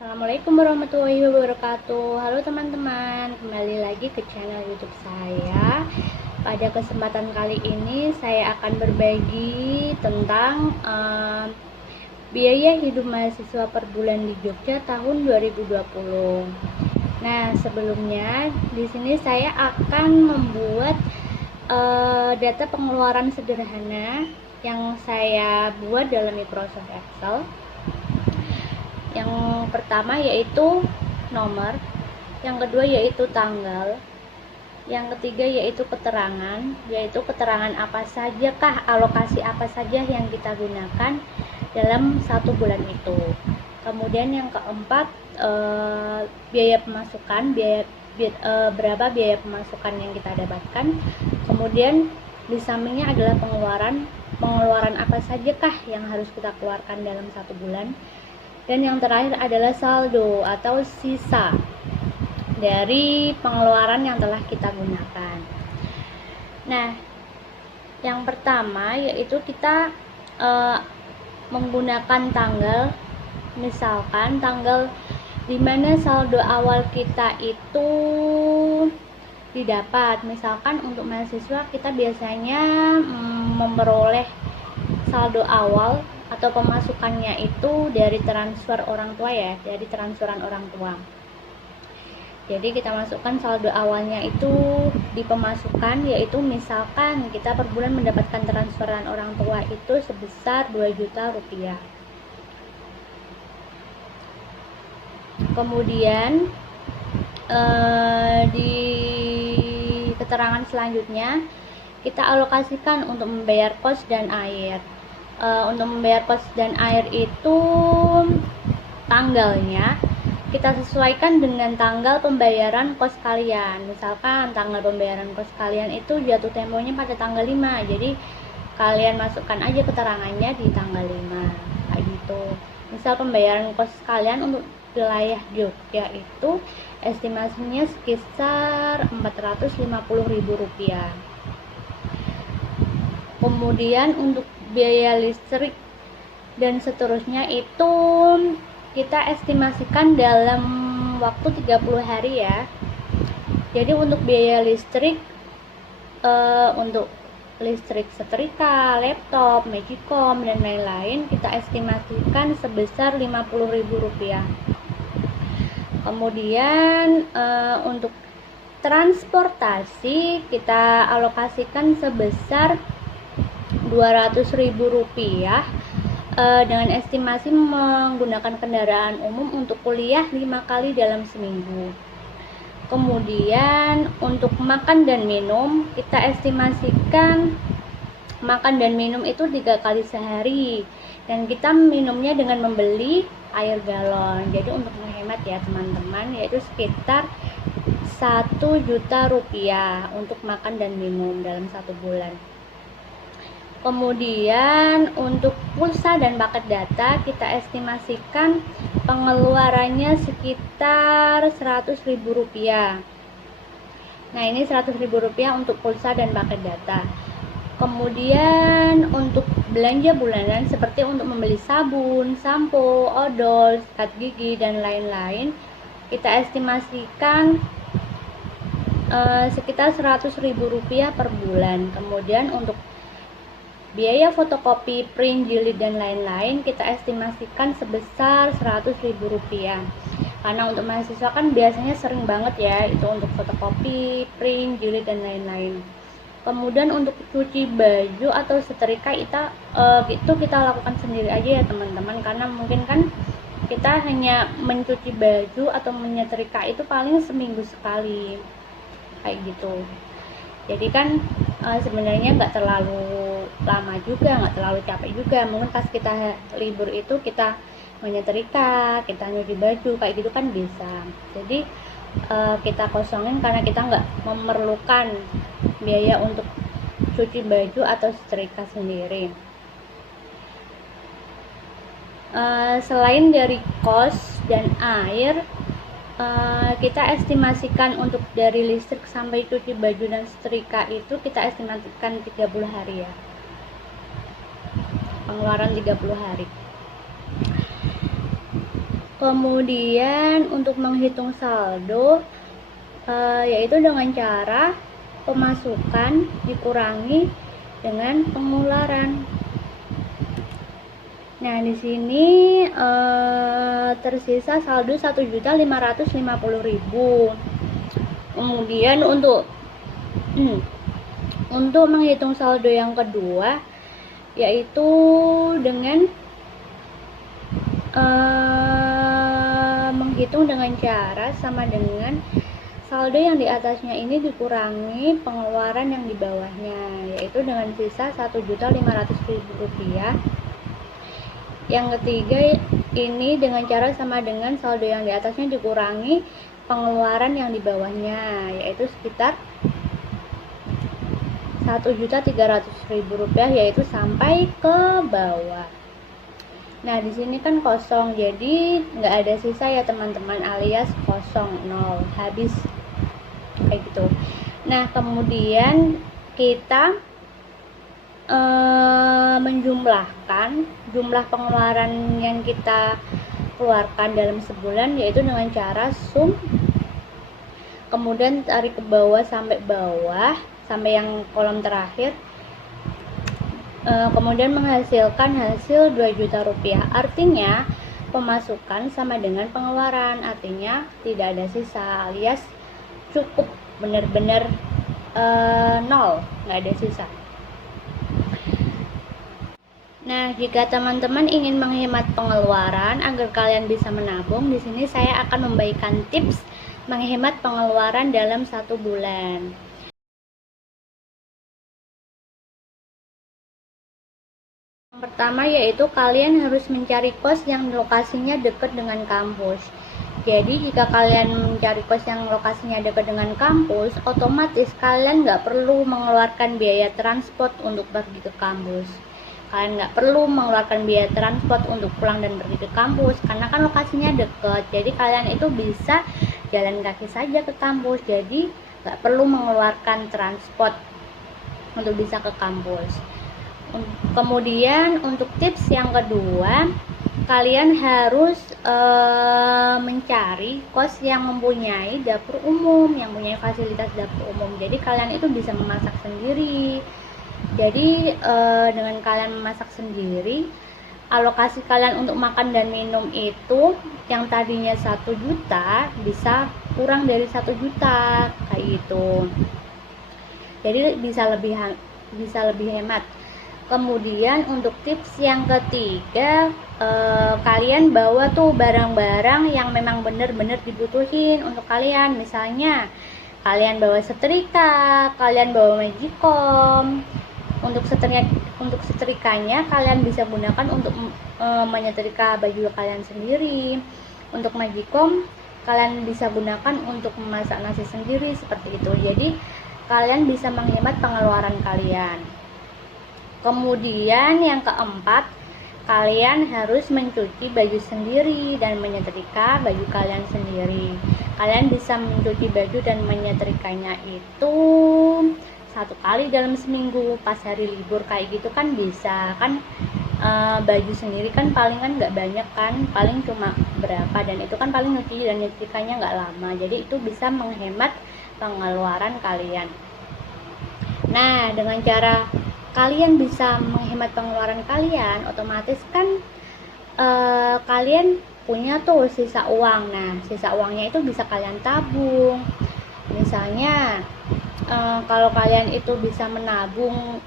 Assalamualaikum warahmatullahi wabarakatuh. Halo teman-teman, kembali lagi ke channel YouTube saya. Pada kesempatan kali ini saya akan berbagi tentang biaya hidup mahasiswa per bulan di Jogja tahun 2020. Nah, sebelumnya di sini saya akan membuat data pengeluaran sederhana yang saya buat dalam Microsoft Excel. Yang pertama yaitu nomor, yang kedua yaitu tanggal, yang ketiga yaitu keterangan, yaitu keterangan apa saja kah, alokasi apa saja yang kita gunakan dalam satu bulan itu. Kemudian yang keempat, biaya pemasukan, berapa biaya pemasukan yang kita dapatkan. Kemudian di sampingnya adalah pengeluaran apa saja kah yang harus kita keluarkan dalam satu bulan. Dan yang terakhir adalah saldo atau sisa dari pengeluaran yang telah kita gunakan. Nah, yang pertama yaitu kita menggunakan tanggal, misalkan tanggal dimana saldo awal kita itu didapat. Misalkan untuk mahasiswa kita biasanya memperoleh saldo awal atau pemasukannya itu dari transfer orang tua ya, dari transferan orang tua. Jadi kita masukkan saldo awalnya itu di pemasukan, yaitu misalkan kita per bulan mendapatkan transferan orang tua itu sebesar 2 juta rupiah. Kemudian di keterangan selanjutnya kita alokasikan untuk membayar kos dan air. Untuk membayar kos dan air itu tanggalnya kita sesuaikan dengan tanggal pembayaran kos kalian. Misalkan tanggal pembayaran kos kalian itu jatuh temponya pada tanggal 5, jadi kalian masukkan aja keterangannya di tanggal 5 kayak gitu. Misal pembayaran kos kalian untuk wilayah Jogja itu estimasinya sekitar Rp450.000. Kemudian untuk biaya listrik dan seterusnya itu kita estimasikan dalam waktu 30 hari ya. Jadi untuk biaya listrik, untuk listrik setrika, laptop, magicom dan lain-lain kita estimasikan sebesar Rp50.000. Kemudian untuk transportasi kita alokasikan sebesar Rp200.000 dengan estimasi menggunakan kendaraan umum untuk kuliah 5 kali dalam seminggu. Kemudian untuk makan dan minum kita estimasikan makan dan minum itu 3 kali sehari, dan kita minumnya dengan membeli air galon. Jadi untuk menghemat ya teman-teman, yaitu sekitar Rp1 juta untuk makan dan minum dalam satu bulan. Kemudian untuk pulsa dan paket data kita estimasikan pengeluarannya sekitar Rp100.000. Nah, ini Rp100.000 untuk pulsa dan paket data. Kemudian untuk belanja bulanan seperti untuk membeli sabun, sampo, odol, sikat gigi dan lain-lain kita estimasikan sekitar Rp100.000 per bulan. Kemudian untuk biaya fotokopi, print, jilid dan lain-lain kita estimasikan sebesar Rp100.000. Karena untuk mahasiswa kan biasanya sering banget ya itu untuk fotokopi, print, jilid dan lain-lain. Kemudian untuk cuci baju atau setrika itu kita lakukan sendiri aja ya teman-teman, karena mungkin kan kita hanya mencuci baju atau menyetrika itu paling seminggu sekali kayak gitu. Jadi kan sebenarnya nggak terlalu lama juga, nggak terlalu capek juga. Mungkin pas kita libur itu kita menyetrika, kita nyuci baju kayak gitu kan bisa. Jadi kita kosongin karena kita nggak memerlukan biaya untuk cuci baju atau setrika sendiri. Selain dari kos dan air, kita estimasikan untuk dari listrik sampai cuci baju dan setrika itu kita estimasikan 30 hari ya, pengeluaran 30 hari. Kemudian untuk menghitung saldo yaitu dengan cara pemasukan dikurangi dengan pengeluaran. Nah, di sini tersisa saldo 1.550.000. Kemudian untuk menghitung saldo yang kedua yaitu dengan menghitung dengan cara sama dengan saldo yang di atasnya ini dikurangi pengeluaran yang di bawahnya, yaitu dengan sisa Rp1.500.000. Yang ketiga ini dengan cara sama dengan saldo yang di atasnya dikurangi pengeluaran yang di bawahnya, yaitu sekitar Rp1.300.000, yaitu sampai ke bawah. Nah, di sini kan kosong, jadi nggak ada sisa ya teman-teman, alias kosong, nol, habis kayak gitu. Nah, kemudian kita menjumlahkan jumlah pengeluaran yang kita keluarkan dalam sebulan, yaitu dengan cara sum, kemudian tarik ke bawah sampai yang kolom terakhir, kemudian menghasilkan hasil Rp2 juta. Artinya pemasukan sama dengan pengeluaran, artinya tidak ada sisa, alias cukup benar-benar nol, nggak ada sisa. Nah, jika teman-teman ingin menghemat pengeluaran agar kalian bisa menabung, di sini saya akan membagikan tips menghemat pengeluaran dalam 1 bulan. Yang pertama yaitu kalian harus mencari kos yang lokasinya dekat dengan kampus. Jadi jika kalian mencari kos yang lokasinya dekat dengan kampus, otomatis kalian nggak perlu mengeluarkan biaya transport untuk pergi ke kampus. Kalian nggak perlu mengeluarkan biaya transport untuk pulang dan pergi ke kampus, karena kan lokasinya dekat. Jadi kalian itu bisa jalan kaki saja ke kampus, jadi nggak perlu mengeluarkan transport untuk bisa ke kampus. Kemudian untuk tips yang kedua, kalian harus mencari kos yang mempunyai dapur umum, yang mempunyai fasilitas dapur umum. Jadi kalian itu bisa memasak sendiri. Jadi dengan kalian memasak sendiri, alokasi kalian untuk makan dan minum itu yang tadinya 1 juta bisa kurang dari 1 juta kayak gitu. Jadi bisa lebih hemat. Kemudian untuk tips yang ketiga, kalian bawa tuh barang-barang yang memang benar-benar dibutuhin untuk kalian. Misalnya kalian bawa setrika, kalian bawa magicom. Untuk setrikanya kalian bisa gunakan untuk menyetrika baju kalian sendiri. Untuk magicom kalian bisa gunakan untuk memasak nasi sendiri, seperti itu. Jadi kalian bisa menghemat pengeluaran kalian. Kemudian yang keempat, kalian harus mencuci baju sendiri dan menyetrika baju kalian sendiri. Kalian bisa mencuci baju dan menyetrikanya itu 1 kali dalam seminggu, pas hari libur kayak gitu kan bisa kan. Baju sendiri kan palingan nggak banyak kan, paling cuma berapa, dan itu kan paling nyuci dan nyetrikanya nggak lama, jadi itu bisa menghemat pengeluaran kalian. Nah, dengan cara kalian bisa menghemat pengeluaran kalian, otomatis kan kalian punya tuh sisa uang. Nah, sisa uangnya itu bisa kalian tabung. Misalnya kalau kalian itu bisa menabung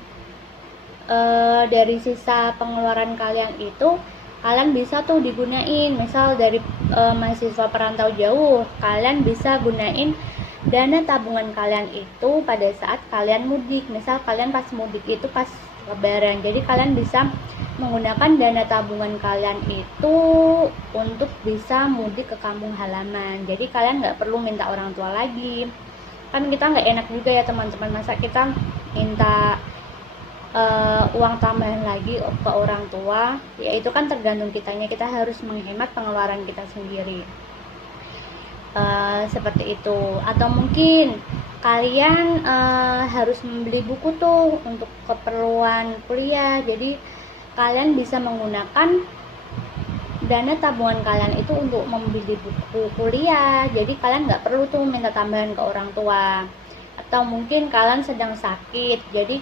dari sisa pengeluaran kalian itu, kalian bisa tuh digunain. Misal dari mahasiswa perantau jauh, kalian bisa gunain dana tabungan kalian itu pada saat kalian mudik. Misal kalian pas mudik itu pas lebaran, jadi kalian bisa menggunakan dana tabungan kalian itu untuk bisa mudik ke kampung halaman. Jadi kalian nggak perlu minta orang tua lagi. Kan kita nggak enak juga ya teman-teman, masa kita minta uang tambahan lagi ke orang tua. Ya itu kan tergantung kitanya, kita harus menghemat pengeluaran kita sendiri. Seperti itu. Atau mungkin kalian harus membeli buku tuh untuk keperluan kuliah, jadi kalian bisa menggunakan dana tabungan kalian itu untuk membeli buku kuliah, jadi kalian nggak perlu tuh minta tambahan ke orang tua. Atau mungkin kalian sedang sakit, jadi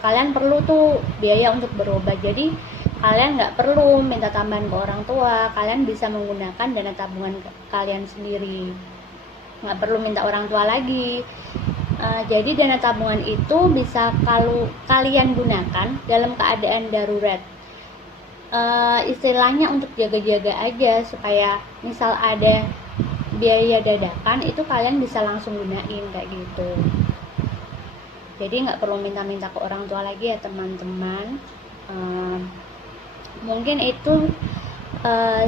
kalian perlu tuh biaya untuk berobat, jadi kalian nggak perlu minta tambahan ke orang tua, kalian bisa menggunakan dana tabungan kalian sendiri, nggak perlu minta orang tua lagi. Jadi dana tabungan itu bisa kalau kalian gunakan dalam keadaan darurat, istilahnya untuk jaga-jaga aja, supaya misal ada biaya dadakan itu kalian bisa langsung gunain kayak gitu. Jadi nggak perlu minta-minta ke orang tua lagi ya teman-teman. Mungkin itu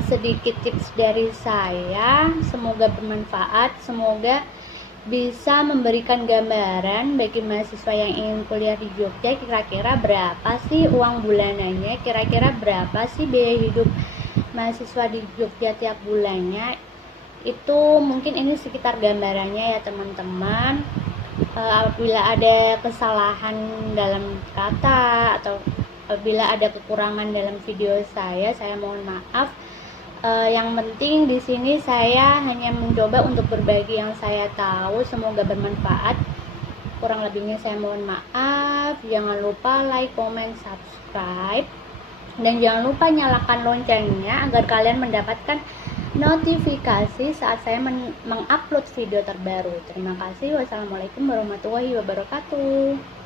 sedikit tips dari saya, semoga bermanfaat, semoga bisa memberikan gambaran bagi mahasiswa yang ingin kuliah di Jogja, kira-kira berapa sih uang bulanannya, kira-kira berapa sih biaya hidup mahasiswa di Jogja tiap bulannya. Itu mungkin ini sekitar gambarannya ya teman-teman. Apabila ada kesalahan dalam kata atau apabila ada kekurangan dalam video saya mohon maaf. Yang penting di sini saya hanya mencoba untuk berbagi yang saya tahu, semoga bermanfaat. Kurang lebihnya saya mohon maaf. Jangan lupa like, comment, subscribe, dan jangan lupa nyalakan loncengnya agar kalian mendapatkan notifikasi saat saya mengupload video terbaru. Terima kasih. Wassalamualaikum warahmatullahi wabarakatuh.